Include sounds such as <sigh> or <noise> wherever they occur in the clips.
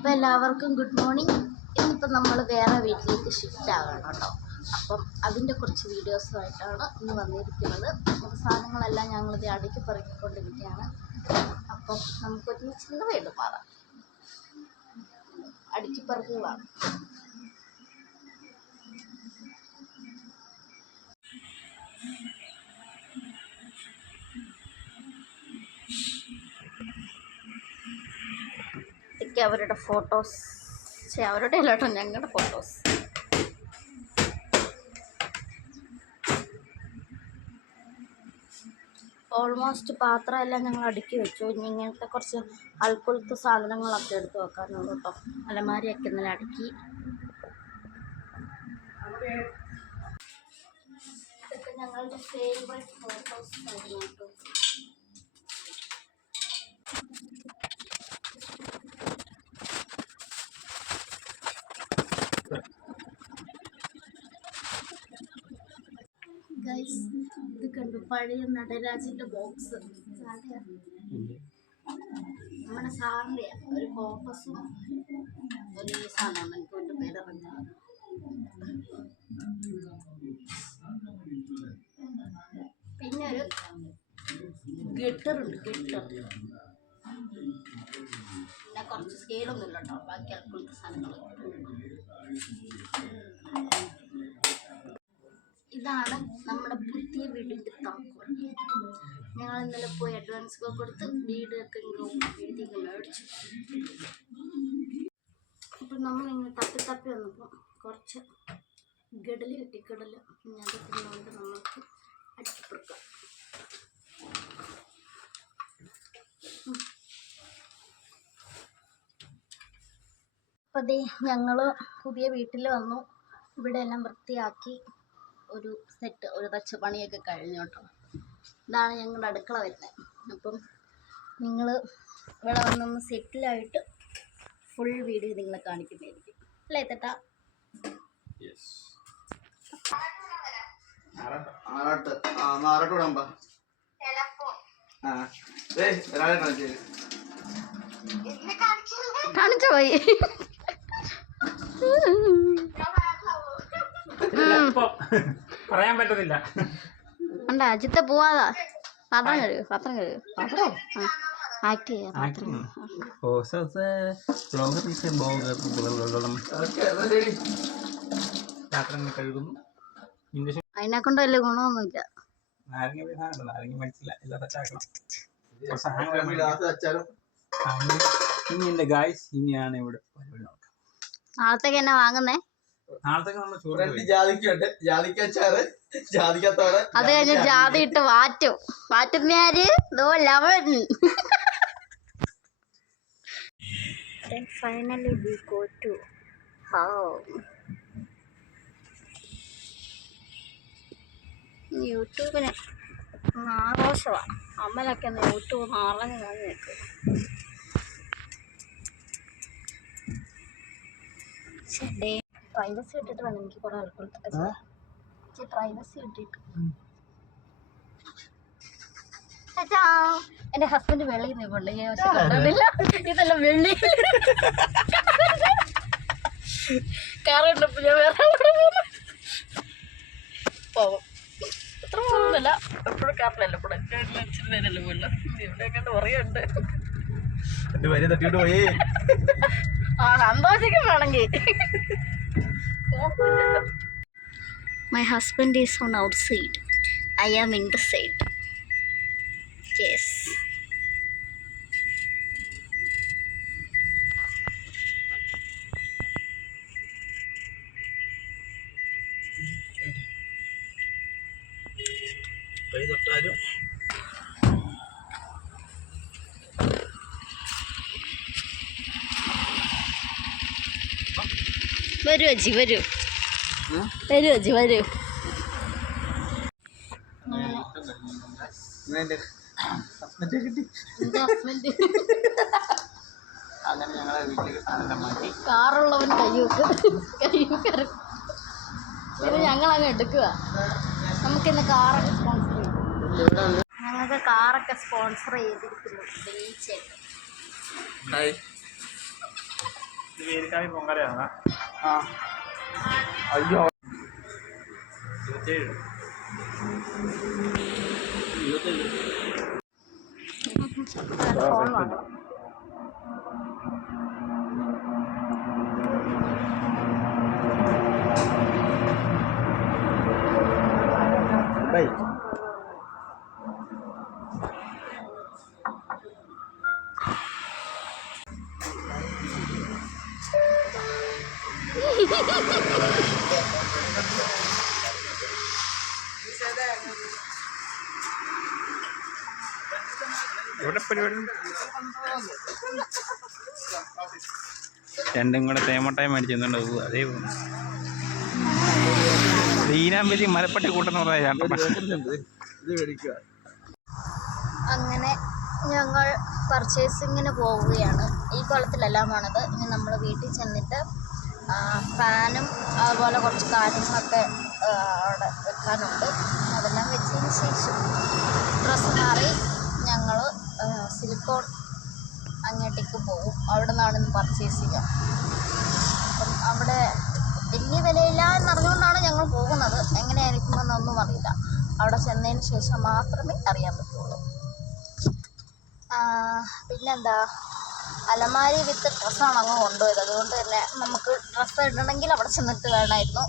അപ്പോൾ എല്ലാവർക്കും good morning ഇന്നിപ്പോൾ നമ്മൾ വേറെ വീട്ടിലേക്ക് ഷിഫ്റ്റ് ആകണം കേട്ടോ. അപ്പം അതിന്റെ കുറച്ച് വീഡിയോസുമായിട്ടാണ് ഇന്ന് വന്നിരിക്കുന്നത്. അപ്പോൾ സാധനങ്ങളെല്ലാം ഞങ്ങളിത് അടുക്കി പെറുക്കിക്കൊണ്ടിരിക്കുകയാണ്. അപ്പം നമുക്കൊരു ചിന്ത വേണ്ടു മാറാം. അടുക്കി പെറുക്കുകളാണ് അവരുടെ ഫോട്ടോസ് പക്ഷേ അവരുടെ അല്ലാട്ടോ ഞങ്ങളുടെ ഫോട്ടോസ് ഓൾമോസ്റ്റ് പാത്രമെല്ലാം ഞങ്ങൾ അടുക്കി വെച്ചു. ഇനി ഇങ്ങനത്തെ കുറച്ച് അൾക്കുലത്തെ സാധനങ്ങളൊക്കെ എടുത്ത് വെക്കാനുള്ളൂ കേട്ടോ. അലമാരിയൊക്കെ ഇന്നലെ അടുക്കി. ഇതൊക്കെ ഞങ്ങളുടെ ഫേവറേറ്റ് ഫോട്ടോസ് ആയിരുന്നു ഗൈസ് ഇത് കണ്ടു. പഴയ നടരാജിന്റെ ബോക്സ് നമ്മുടെ സാറിന്റെ ഒരു കോപ്പസും ഒരു സാധനമാണ് എനിക്ക് കൊണ്ട് പേരറിഞ്ഞ പിന്നെ ഒരു ഗിട്ടറുണ്ട് ഗിട്ടർ പിന്നെ കുറച്ച് സ്കെയിലൊന്നുമില്ല കേട്ടോ. ബാക്കി അൽക്കുളത്തെ സാധനങ്ങൾ ഇതാണ് നമ്മുടെ പുതിയ വീടിന്റെ താക്കോൽ ഞങ്ങൾ ഇന്നലെ പോയി അഡ്വാൻസ് ഒക്കെ കൊടുത്ത് വീടൊക്കെ എഴുതി മേടിച്ചു അപ്പം നമ്മളിങ്ങനെ തപ്പി തപ്പി വന്നപ്പോൾ കുറച്ച് ഗഡൽ കിട്ടി നമ്മൾക്ക് പിന്നെ അത് തിന്നുകൊണ്ട് നമുക്ക് അതേ ഞങ്ങൾ പുതിയ വീട്ടിൽ വന്നു. ഇവിടെ എല്ലാം വൃത്തിയാക്കി. ഒരു സെറ്റ് ഒരു തച്ച് പണിയൊക്കെ കഴിഞ്ഞു കേട്ടോ ഇതാണ് ഞങ്ങളുടെ അടുക്കള വരുന്നത്. അപ്പം നിങ്ങൾ ഇവിടെ വന്നൊന്ന് സെറ്റിലായിട്ട് ഫുൾ വീഡിയോ നിങ്ങളെ കാണിക്കുന്നതായിരിക്കും. അല്ലേ തട്ടാ ആറാട്ട് ആ ആറാട്ട് വിടാൻ പാ. ആ. ഒരാളെ കാണിച്ചു കാണിച്ചു പോയി. <laughs> <laughs> ഇപ്പൊ പറയാൻ പറ്റത്തില്ല. അണ്ട അജിത്തെ പോവാതാ. പാത്രം കഴുകു പാത്രം കഴുകു. പാത്രം? ആക്ട് ചെയ്യാം പാത്രം കഴുകുന്നു. അതിനെ ഗുണമൊന്നുമില്ല. നാരങ്ങ എന്നാ നാരങ്ങ മേടിച്ചില്ല. എല്ലാം തച്ചാക്കണം അച്ചാലും ഇനി എന്റെ ഗായ്സ് ഇനിയാണ് ഇവിടെ. പരിപാടി നോക്കാം. നാളത്തേക്ക് എന്നെ വാങ്ങുന്നേ? നാളത്തേക്ക് നമ്മൾ ചോറ് രണ്ട് ജാതിക്കുണ്ട്. ജാതിക്ക അച്ചാറ് ജാതിക്കത്തോടെ അത് കഴിഞ്ഞ് ജാതി ഇട്ട് വാറ്റും. വാറ്റുന്നാര് ദോ ലവൻ. Finally we go to home യൂട്യൂബിന് ആഘോഷമാണ് അമ്മലൊക്കെ ഒന്ന് യൂട്യൂബ് നിറഞ്ഞു കഴിഞ്ഞ് നിൽക്കും. ശരി. പ്രൈവസി ഇട്ടിട്ട് വേണം എനിക്ക് കുറെ ആൾക്കാർക്ക് പ്രൈവസി ഇട്ടിട്ട്. എന്റെ ഹസ്ബൻഡ് വെളിയിൽ നിന്ന് പക്ഷെ ഇതെല്ലാം വെള്ളി കാർ കണ്ടപ്പോ ഞാൻ വേറെ പോവും. അത്ര പോകുന്നില്ല എപ്പോഴും കാറിലല്ല എപ്പോഴും ഇച്ചിരി നേരമല്ലേ പോയില്ല ഇവിടെ കണ്ട് പറയുന്നുണ്ട്. എന്റെ വരി തട്ടിയിട്ട് പോയി. ആ സന്തോഷിക്കും വേണമെങ്കിൽ on outside I am in the side yes കൈ തൊട്ടാലും വരൂ അജി വരൂ. വരൂ അജി വരൂ. അങ്ങനെ ഞങ്ങളെ വീട്ടിലേക്ക് സാധനം മാറ്റി. കാറുള്ളവൻ കയ്യൂക്ക് കയ്യൂക്ക് പിന്നെ ഞങ്ങൾ അങ്ങ് എടുക്കുക നമുക്കിന്ന് കാറൊക്കെ സ്പോൺസർ ചെയ്യും ഞങ്ങൾക്ക് കാറൊക്കെ സ്പോൺസർ ചെയ്തിരിക്കുന്നു. ബീച്ചായിട്ട് ഹായ് വേലിക്കാമി പൊങ്കലയാണ് ആ. അയ്യോ. ഇരുപത്തേഴ്. ഫോൺ ഇവിടെ പരിപാടി? രണ്ടും കൂടെ തേമട്ടായി പോകും അതേ ദീനാമ്പതി മലപ്പട്ടി കൂട്ടെന്ന് പറയാ അങ്ങനെ ഞങ്ങൾ പർച്ചേസിങ്ങിന് പോവുകയാണ്. ഈ കുളത്തിലെല്ലാമാണത് ഇനി നമ്മൾ വീട്ടിൽ ചെന്നിട്ട് ഫാനും അതുപോലെ കുറച്ച് കാര്യങ്ങളൊക്കെ അവിടെ വെക്കാനുണ്ട്. അതെല്ലാം വെച്ചതിന് ശേഷം ഡ്രസ്സ് മാറി ഞങ്ങൾ സിലിക്കോൺ അങ്ങോട്ടേക്ക് പോകും. അവിടെ നിന്നാണ് പർച്ചേസ് ചെയ്യാം അപ്പം അവിടെ വലിയ വിലയില്ല എന്നറിഞ്ഞുകൊണ്ടാണ് ഞങ്ങൾ പോകുന്നത്. എങ്ങനെയായിരിക്കുമെന്നൊന്നും അറിയില്ല. അവിടെ ചെന്നതിന് ശേഷം മാത്രമേ അറിയാൻ പറ്റുള്ളൂ. പിന്നെന്താ? അലമാരി വിത്ത് ഡ്രസ്സാണ് അങ്ങ് കൊണ്ടുപോയത്. അതുകൊണ്ട് തന്നെ നമുക്ക് ഡ്രസ്സ് ഇടണമെങ്കിൽ അവിടെ ചെന്നിട്ട് വേണമായിരുന്നു.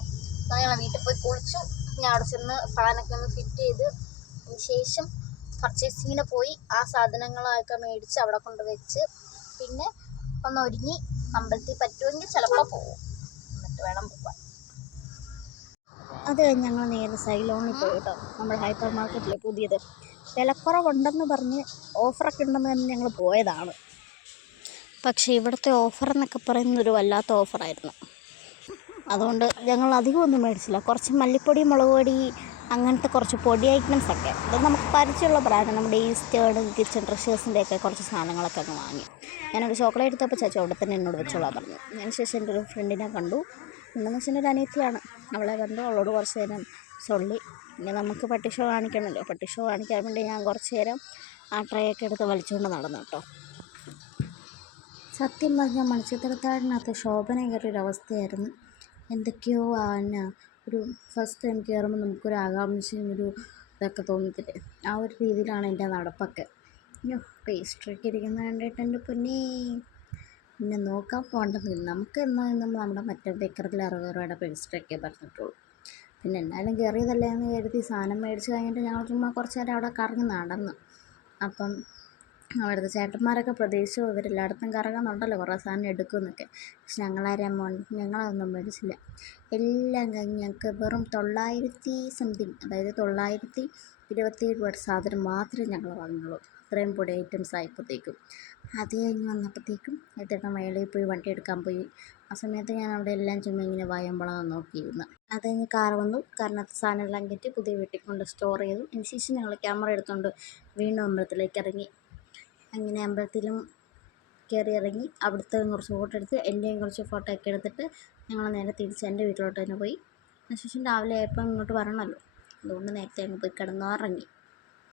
അങ്ങനെ വീട്ടിൽ പോയി കുളിച്ചു. ഞാൻ അവിടെ ചെന്ന് ഫാനൊക്കെ ഒന്ന് ഫിറ്റ് ചെയ്ത് ശേഷം പർച്ചേസിങ്ങിന് പോയി. ആ സാധനങ്ങളൊക്കെ മേടിച്ച് അവിടെ കൊണ്ട് വെച്ച് പിന്നെ ഒന്ന് ഒരുങ്ങി അമ്പലത്തിൽ പറ്റുമെങ്കിൽ ചിലപ്പോൾ പോകും എന്നിട്ട് വേണം പോകാൻ അത് കഴിഞ്ഞ് ഞങ്ങൾ നേരെ സൈലോണിൽ പോയി കേട്ടോ. നമ്മുടെ ഹൈപ്പർ മാർക്കറ്റിൽ പുതിയത്. വിലക്കുറവുണ്ടെന്ന് പറഞ്ഞ് ഓഫറൊക്കെ ഉണ്ടെന്ന് തന്നെ ഞങ്ങൾ പോയതാണ്. പക്ഷേ ഇവിടുത്തെ ഓഫർ എന്നൊക്കെ പറയുന്നത് ഒരു വല്ലാത്ത ഓഫറായിരുന്നു അതുകൊണ്ട് ഞങ്ങൾ അധികം ഒന്നും മേടിച്ചില്ല. കുറച്ച് മല്ലിപ്പൊടി മുളക് പൊടി അങ്ങനത്തെ കുറച്ച് പൊടി ഐറ്റംസ് ഒക്കെ. അത് നമുക്ക് പരിചയമുള്ള ബ്രാൻഡ് നമ്മുടെ ഈസ്റ്റേൺ കിച്ചൺ ഡ്രഷേഴ്സിന്റെ ഒക്കെ കുറച്ച് സാധനങ്ങളൊക്കെ അങ്ങ് വാങ്ങി. ഞാനൊരു ചോക്ലേറ്റ് എടുത്തപ്പോൾ ചേച്ചി അവിടെ തന്നെ എന്നോട് വെച്ചോളാം പറഞ്ഞു. അതിന് ശേഷം എന്റെ ഒരു ഫ്രണ്ടിനെ കണ്ടു. എന്താണെന്ന് വെച്ചാൽ ഒരു അനിയത്തിയാണ്. അവളെ കണ്ടു. അവളോട് കുറച്ച് നേരം സൊള്ളി പിന്നെ നമുക്ക് പട്ടി ഷോ കാണിക്കണമല്ലോ. പട്ടി ഷോ കാണിക്കാൻ വേണ്ടി ഞാൻ കുറച്ച് നേരം ആ ട്രേ ഒക്കെ എടുത്ത് വലിച്ചുകൊണ്ട് നടന്നു കേട്ടോ. സത്യം പറഞ്ഞാൽ മത്സ്യത്തിനകത്ത് ശോഭന കയറിയൊരവസ്ഥയായിരുന്നു എന്തൊക്കെയോ എന്നാ ഒരു ഫസ്റ്റ് ടൈം കയറുമ്പോൾ നമുക്കൊരു ആകാംക്ഷയും ഒരു ഇതൊക്കെ തോന്നിത്തില്ലേ? ആ ഒരു രീതിയിലാണ് എന്റെ നടപ്പൊക്കെ. അയ്യോ പേസ്ട്രിയൊക്കെ ഇരിക്കുന്നത് കണ്ടിട്ട് എന്റെ പൊന്നേ. പിന്നെ നോക്കാൻ പോകേണ്ടതില്ല നമുക്ക് എന്നാൽ നമ്മൾ നമ്മുടെ മറ്റേ ബേക്കറിൽ അറുപത് രൂപയുടെ പേസ്ട്രിയൊക്കെ പറഞ്ഞിട്ടുള്ളൂ. പിന്നെ എന്നാലും കയറിയതല്ലേ എന്ന് കരുതി സാധനം മേടിച്ച് കഴിഞ്ഞിട്ട് ഞങ്ങൾ ചുമ്മാ കുറച്ച് നേരം അവിടെ കറങ്ങി നടന്നു. അപ്പം അവിടുത്തെ ചേട്ടന്മാരൊക്കെ പ്രതീക്ഷിച്ചു ഇവരെല്ലായിടത്തും കറങ്ങുന്നുണ്ടല്ലോ കുറേ സാധനം എടുക്കുമെന്നൊക്കെ പക്ഷെ ഞങ്ങളാരും എമൗണ്ട് ഞങ്ങളതൊന്നും മേടിച്ചില്ല. എല്ലാം കഴിഞ്ഞ് ഞങ്ങൾക്ക് വെറും തൊള്ളായിരത്തി സംതിങ് അതായത് തൊള്ളായിരത്തി ഇരുപത്തിയേഴ് രൂപയുടെ സാധനം മാത്രമേ ഞങ്ങൾ വാങ്ങുള്ളൂ അത്രയും പൊടി ഐറ്റംസ് ആയപ്പോഴത്തേക്കും അത് കഴിഞ്ഞ് വന്നപ്പോഴത്തേക്കും ഏട്ടന്റെ മേളിൽ പോയി വണ്ടി എടുക്കാൻ പോയി. ആ സമയത്ത് ഞാൻ അവിടെ എല്ലാം ചുമ്മാ ഇങ്ങനെ വായമ്പളം നോക്കിയിരുന്നു. അത് കഴിഞ്ഞ് കാർ വന്നു. കാറിനകത്ത് സാധനമെല്ലാം കയറ്റി പുതിയ വീട്ടിൽ കൊണ്ട് സ്റ്റോർ ചെയ്തു. അതിന് ശേഷം ഞങ്ങൾ ക്യാമറ എടുത്തുകൊണ്ട് വീണ്ടും അമ്പലത്തിലേക്ക് ഇറങ്ങി. അങ്ങനെ അമ്പലത്തിലും കയറി ഇറങ്ങി അവിടുത്തെ കുറച്ച് ഫോട്ടോ എടുത്ത് എന്റെയും കുറച്ച് ഫോട്ടോ ഒക്കെ എടുത്തിട്ട് ഞങ്ങൾ നേരെ തിരിച്ച് എന്റെ വീട്ടിലോട്ട് തന്നെ പോയി. അതിന് ശേഷം രാവിലെ ആയപ്പോൾ ഇങ്ങോട്ട് വരണമല്ലോ. അതുകൊണ്ട് നേരത്തെ അങ്ങ് പോയി കിടന്നുറങ്ങി.